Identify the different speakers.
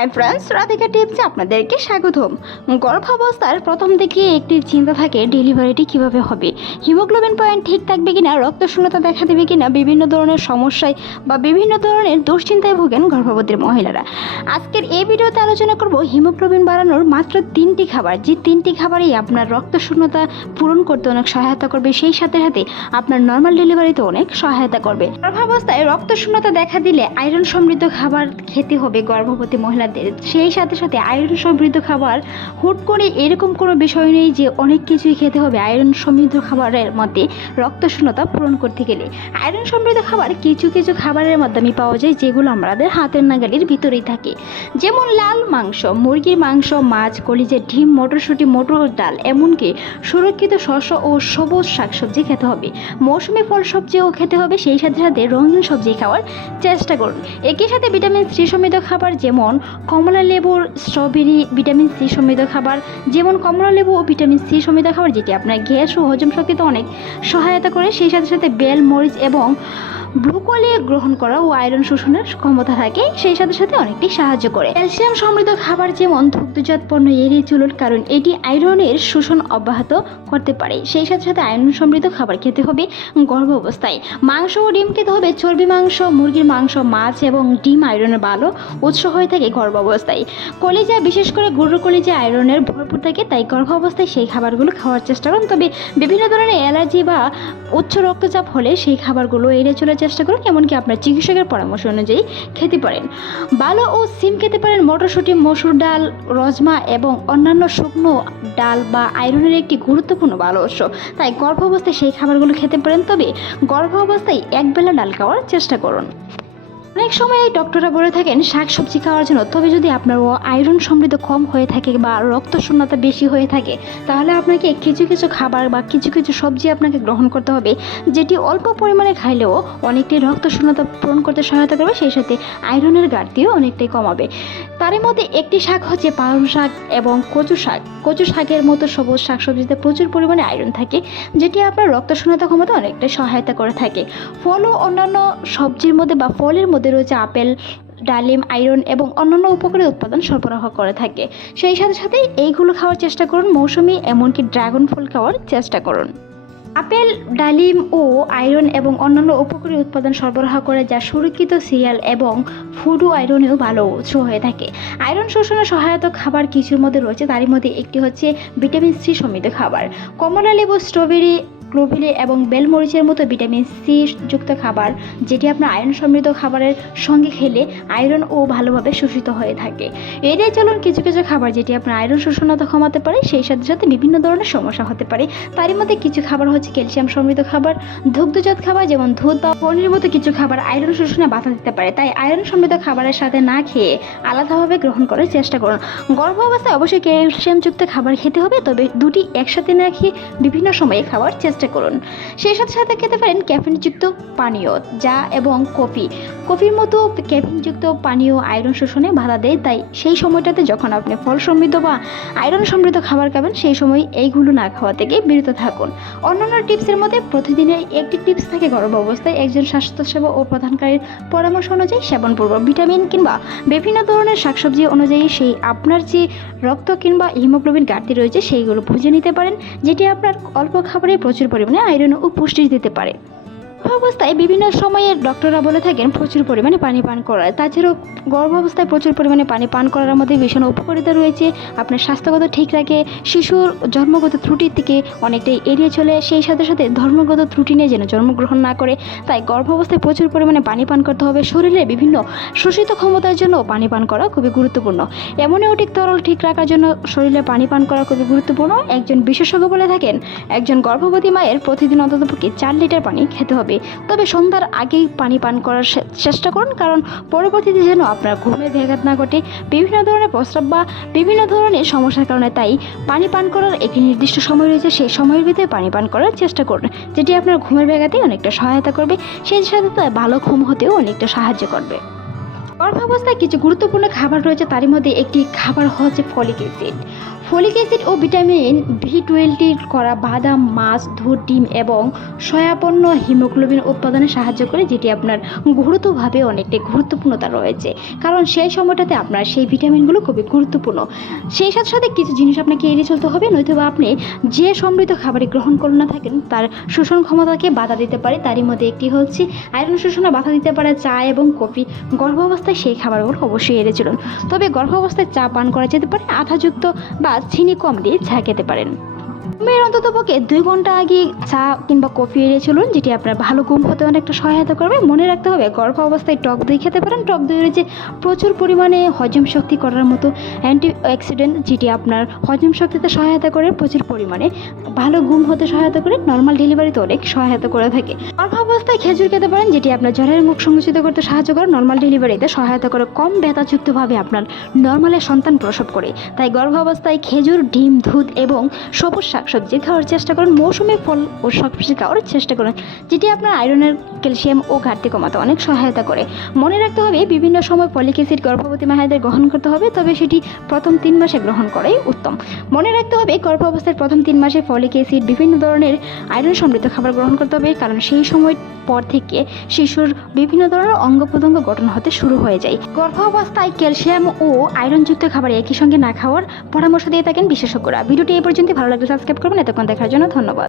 Speaker 1: Hi friends Radhika টিপসে আপনাদেরকে স্বাগতম। গর্ভাবস্থার প্রথম থেকে একটি চিন্তা থাকে ডেলিভারিটি কীভাবে হবে? হিমোগ্লোবিন পয়েন্ট ঠিক থাকবে কিনা রক্ত শূন্যতা দেখা দেবে কিনা, বিভিন্ন ধরনের সমস্যায় বা বিভিন্ন ধরনের দুশ্চিন্তায় ভোগেন গর্ভবতীর মহিলারা। আজকের এই ভিডিওতে আলোচনা করব হিমোগ্লোবিন বাড়ানোর মাত্র তিনটি খাবার। যে তিনটি খাবারই আপনার রক্ত শূন্যতা পূরণ করতে অনেক সহায়তা করবে, সেই সাথে সাথে আপনার নর্মাল ডেলিভারিতে অনেক সহায়তা করবে। গর্ভাবস্থায় রক্ত শূন্যতা দেখা দিলে আয়রন সমৃদ্ধ খাবার খেতে হবে গর্ভবতী মহিলাদের সেই সাথে সাথে আয়রন সমৃদ্ধ খাবার, হুট করে এরকম কোনো বিষয় নেই যে অনেক কিছুই খেতে হবে আয়রন সমৃদ্ধ খাবারের মধ্যে রক্ত শূন্যতা পূরণ করতে গেলে। আয়রন সমৃদ্ধ খাবার কিছু কিছু খাবারের মাধ্যমে পাওয়া যায় যেগুলো আমাদের হাতের নাগালের ভিতরেই থাকে। যেমন লাল মাংস, মুরগির মাংস, মাছ কলিজের ডিম, মটরশুঁটি, মটর ডাল, এমনকি সুরক্ষিত শস্য ও সবুজ শাকসবজি খেতে হবে। মৌসুমি ফল সবজিও খেতে হবে, সেই সাথে সাথে রঙিন সবজি খাওয়ার চেষ্টা করুন। একই সাথে ভিটামিন সি সমৃদ্ধ খাবার যেমন কমলা লেবুর স্ট্রবেরি ভিটামিন সি সমৃদ্ধ খাবার। যেমন কমলা লেবু ও ভিটামিন সি সমৃদ্ধ খাবার, যেটি আপনার গ্যাস ও হজম শক্তিতে অনেক সহায়তা করে, সেই সাথে সাথে বেল, মরিচ এবং ব্রুকলি গ্রহণ করা ও আয়রন শোষণের ক্ষমতা থাকে, সেই সাথে সাথে অনেকটি সাহায্য করে। ক্যালসিয়াম সমৃদ্ধ খাবার যেমন দুগ্ধজাত পণ্য এড়িয়ে চলুন, কারণ এটি আয়রনের শোষণ অব্যাহত করতে পারে। সেই সাথে সাথে আয়রন সমৃদ্ধ খাবার খেতে হবে গর্ভ অবস্থায়। মাংস ও ডিম খেতে হবে চর্বি মাংস, মুরগির মাংস, মাছ এবং ডিম আয়রনের ভালো উৎস হয়ে থাকে গর্ভ অবস্থায়। কলিজা, বিশেষ করে গরুর কলিজা আয়রনের ভরপুর থাকে, তাই গর্ভ অবস্থায় সেই খাবারগুলো খাওয়ার চেষ্টা করুন। তবে বিভিন্ন ধরনের অ্যালার্জি বা উচ্চ রক্তচাপ হলে সেই খাবারগুলো এড়িয়ে চলার চেষ্টা করুন, এমনকি আপনার চিকিৎসকের পরামর্শ অনুযায়ী খেতে পারেন। বালো ও সিম খেতে পারেন মটরশুঁটি, মসুর ডাল, রজমা এবং অন্যান্য শুকনো ডাল বা আয়রনের একটি গুরুত্বপূর্ণ ভালো উৎস। তাই গর্ভ অবস্থায় সেই খাবারগুলো খেতে পারেন, তবে গর্ভ অবস্থায় একবেলা ডাল খাওয়ার চেষ্টা করুন। অনেক সময় এই ডক্টররা বলে থাকেন শাক সবজি খাওয়ার জন্য। তবে যদি আপনার আয়রন সমৃদ্ধ কম হয়ে থাকে বা রক্ত শূন্যতা বেশি হয়ে থাকে, তাহলে আপনাকে কিছু কিছু খাবার বা কিছু কিছু সবজি আপনাকে গ্রহণ করতে হবে, যেটি অল্প পরিমাণে খাইলেও অনেকটাই রক্ত শূন্যতা পূরণ করতে সহায়তা করবে, সেই সাথে আয়রনের ঘাটতিও অনেকটাই কমাবে। তারই মধ্যে একটি শাক হচ্ছে পালং শাক এবং কচু শাক। কচু শাকের মতো সবুজ শাকসবজিতে প্রচুর পরিমাণে আয়রন থাকে, যেটি আপনার রক্ত শূন্যতা কমাতে অনেকটাই সহায়তা করে থাকে। ফল ও অন্যান্য সবজির মধ্যে বা ফলের মধ্যে রয়েছে আপেল, ডালিম আয়রন এবং অন্যান্য উপকারী উৎপাদন সরবরাহ করে থাকে। সেই সাথে সাথে এইগুলো খাওয়ার চেষ্টা করুন, মৌসুমি এমনকি ড্রাগন ফল খাওয়ার চেষ্টা করুন। আপেল, ডালিম ও আয়রন এবং অন্যান্য উপকারী উৎপাদন সরবরাহ করে যা সুরক্ষিত সিরিয়াল এবং ফুড আয়রনেও ভালো উৎস হয়ে থাকে। আয়রন শোষণে সহায়তা খাবার কিছুর মধ্যে রয়েছে, তারই মধ্যে একটি হচ্ছে ভিটামিন সি সমৃদ্ধ খাবার। কমলা লেবু স্ট্রবেরি ক্লোভিলি এবং বেলমরিচের মতো ভিটামিন সি যুক্ত খাবার, যেটি আপনার আয়রন সমৃদ্ধ খাবারের সঙ্গে খেলে আয়রন ও ভালোভাবে শোষিত হয়ে থাকে। এড়িয়ে চলুন কিছু কিছু খাবার যেটি আপনার আয়রন শোষণতা কমাতে পারে, সেই সাথে সাথে বিভিন্ন ধরনের সমস্যা হতে পারে। তারই মধ্যে কিছু খাবার হচ্ছে ক্যালসিয়াম সমৃদ্ধ খাবার, দুগ্ধজাত খাবার যেমন দুধ বা পনির মতো কিছু খাবার আয়রন শোষণে বাধা দিতে পারে। তাই আয়রন সমৃদ্ধ খাবারের সাথে না খেয়ে আলাদাভাবে গ্রহণ করার চেষ্টা করুন। গর্ভ অবস্থায় অবশ্যই ক্যালসিয়ামযুক্ত খাবার খেতে হবে, তবে দুটি একসাথে না খেয়ে বিভিন্ন সময়ে খাওয়ার চেষ্টা করুন। সেই সাথে সাথে খেতে পারেন ক্যাফিনযুক্ত পানীয়, চা এবং কফি। কফির মতো ক্যাফিনযুক্ত পানীয় আয়রন শোষণে বাধা দেয়, তাই সেই সময়টাতে যখন আপনি ফল সমৃদ্ধ বা আয়রন সমৃদ্ধ খাবার খাবেন, সেই সময় এইগুলো না খাওয়া থেকে বিরত থাকুন। অন্যান্য টিপসের মধ্যে প্রতিদিনের একটি টিপস থাকে গর্ভ অবস্থায়। একজন স্বাস্থ্যসেবা ও প্রধানকারীর পরামর্শ অনুযায়ী সেবনপূর্ব ভিটামিন কিংবা বিভিন্ন ধরনের শাকসবজি অনুযায়ী সেই আপনার যে রক্ত কিংবা হিমোগ্লোবিন ঘাটতি রয়েছে, সেইগুলো বুঝে নিতে পারেন, যেটি আপনার অল্প খাবারে প্রচুর পরিমাণে আয়রন ও পুষ্টি দিতে পারে। অবস্থায় বিভিন্ন সময়ে ডক্টররা বলে থাকেন প্রচুর পরিমাণে পানি পান করার তাছাড়াও গর্ভ অবস্থায় প্রচুর পরিমাণে পানি পান করার মধ্যে ভীষণ উপকারিতা রয়েছে। আপনার স্বাস্থ্যগত ঠিক রাখে, শিশুর জন্মগত ত্রুটির থেকে অনেকটাই এড়িয়ে চলে, সেই সাথে সাথে ধর্মগত ত্রুটি নিয়ে যেন জন্মগ্রহণ না করে। তাই গর্ভ অবস্থায় প্রচুর পরিমাণে পানি পান করতে হবে। শরীরে বিভিন্ন শোষিত ক্ষমতার জন্য পানি পান করা খুবই গুরুত্বপূর্ণ। অ্যামোনিওটিক তরল ঠিক রাখার জন্য শরীরে পানি পান করা খুবই গুরুত্বপূর্ণ। একজন বিশেষজ্ঞ বলে থাকেন, একজন গর্ভবতী মায়ের প্রতিদিন অন্ততপক্ষে চার লিটার পানি খেতে হবে। তবে সন্ধ্যার আগেই পানি পান করার চেষ্টা করুন, কারণ পরবর্তীতে যেন আপনার ঘুমের ব্যাঘাত না ঘটে। বিভিন্ন ধরনের প্রস্রাব বা বিভিন্ন ধরনের সমস্যার কারণে তাই পানি পান করার একটি নির্দিষ্ট সময় রয়েছে, সেই সময়ের ভিতরে পানি পান করার চেষ্টা করুন, যেটি আপনার ঘুমের ব্যাঘাতে অনেকটা সহায়তা করবে। সেই সাথে ভালো ঘুম হতেও অনেকটা সাহায্য করবে। গর্ভাবস্থায় কিছু গুরুত্বপূর্ণ খাবার রয়েছে, তারই মধ্যে একটি খাবার হচ্ছে ফলিক অ্যাসিড ফলিক অ্যাসিড ও ভিটামিন ভি টুয়েলভটির করা বাদাম, মাছ দুধ ডিম এবং সয়াপন্ন হিমোগ্লোবিন উৎপাদনে সাহায্য করে, যেটি আপনার গুরুত্বভাবে অনেকটাই গুরুত্বপূর্ণতা রয়েছে। কারণ সেই সময়টাতে আপনার সেই ভিটামিনগুলো খুবই গুরুত্বপূর্ণ। সেই সাথে সাথে কিছু জিনিস আপনাকে এড়িয়ে চলতে হবে, নয়তোবা আপনি যে সমৃদ্ধ খাবারই গ্রহণ করুন না থাকেন, তার শোষণ ক্ষমতাকে বাধা দিতে পারে। তারই মধ্যে একটি হচ্ছে আয়রন শোষণে বাধা দিতে পারে চা এবং কফি। গর্ভাবস্থায় সেই খাবারগুলো অবশ্যই এড়িয়ে চলুন। তবে গর্ভাবস্থায় চা পান করা যেতে পারে। আঠাযুক্ত বা চিনি কম দিয়ে চা খেতে পারেন। ঘুমের অন্তত পক্ষে দুই ঘণ্টা আগে চা কিংবা কফি এড়িয়ে চলুন, যেটি আপনার ভালো ঘুম হতে অনেকটা সহায়তা করবে। মনে রাখতে হবে, গর্ভ অবস্থায় টক দই খেতে পারেন। টক দই রয়েছে প্রচুর পরিমাণে হজম শক্তি করার মতো অ্যান্টি অক্সিডেন্ট যেটি আপনার হজম শক্তিতে সহায়তা করে, প্রচুর পরিমাণে ভালো ঘুম হতে সহায়তা করে, নর্মাল ডেলিভারিতে অনেক সহায়তা করে থাকে। গর্ভাবস্থায় খেজুর খেতে পারেন, যেটি আপনার জ্বরের মুখ সংকুচিত করতে সাহায্য করে। নর্মাল ডেলিভারিতে সহায়তা করে, কম ব্যথাযুক্তভাবে আপনার নর্মালের সন্তান প্রসব করে। তাই গর্ভাবস্থায় খেজুর, ডিম, দুধ এবং সবুজ শাকসবজি খাওয়ার চেষ্টা করুন, মৌসুমি ফল ও শাকসবজি খাওয়ার চেষ্টা করুন, যেটি আপনার আয়রনের ক্যালসিয়াম ও ঘাটতি কমাতে অনেক সহায়তা করে। মনে রাখতে হবে, বিভিন্ন সময় ফলিক অ্যাসিড গর্ভবতী মায়েদের গ্রহণ করতে হবে, তবে সেটি প্রথম তিন মাসে গ্রহণ করাই উত্তম। মনে রাখতে হবে গর্ভ গর্ভাবস্থার প্রথম তিন মাসে ফলিক অ্যাসিড বিভিন্ন ধরনের আয়রন সমৃদ্ধ খাবার গ্রহণ করতে হবে, কারণ সেই সময় পর থেকে শিশুর বিভিন্ন ধরনের অঙ্গ প্রত্যঙ্গ গঠন হতে শুরু হয়ে যায়। গর্ভাবস্থায় ক্যালসিয়াম ও আয়রনযুক্ত খাবার একই সঙ্গে না খাওয়ার পরামর্শ দিয়ে থাকেন বিশেষজ্ঞরা। ভিডিওটি এই পর্যন্ত ভালো লাগলে সাবস্ক্রাইব করবেন। এতক্ষণ দেখার জন্য ধন্যবাদ।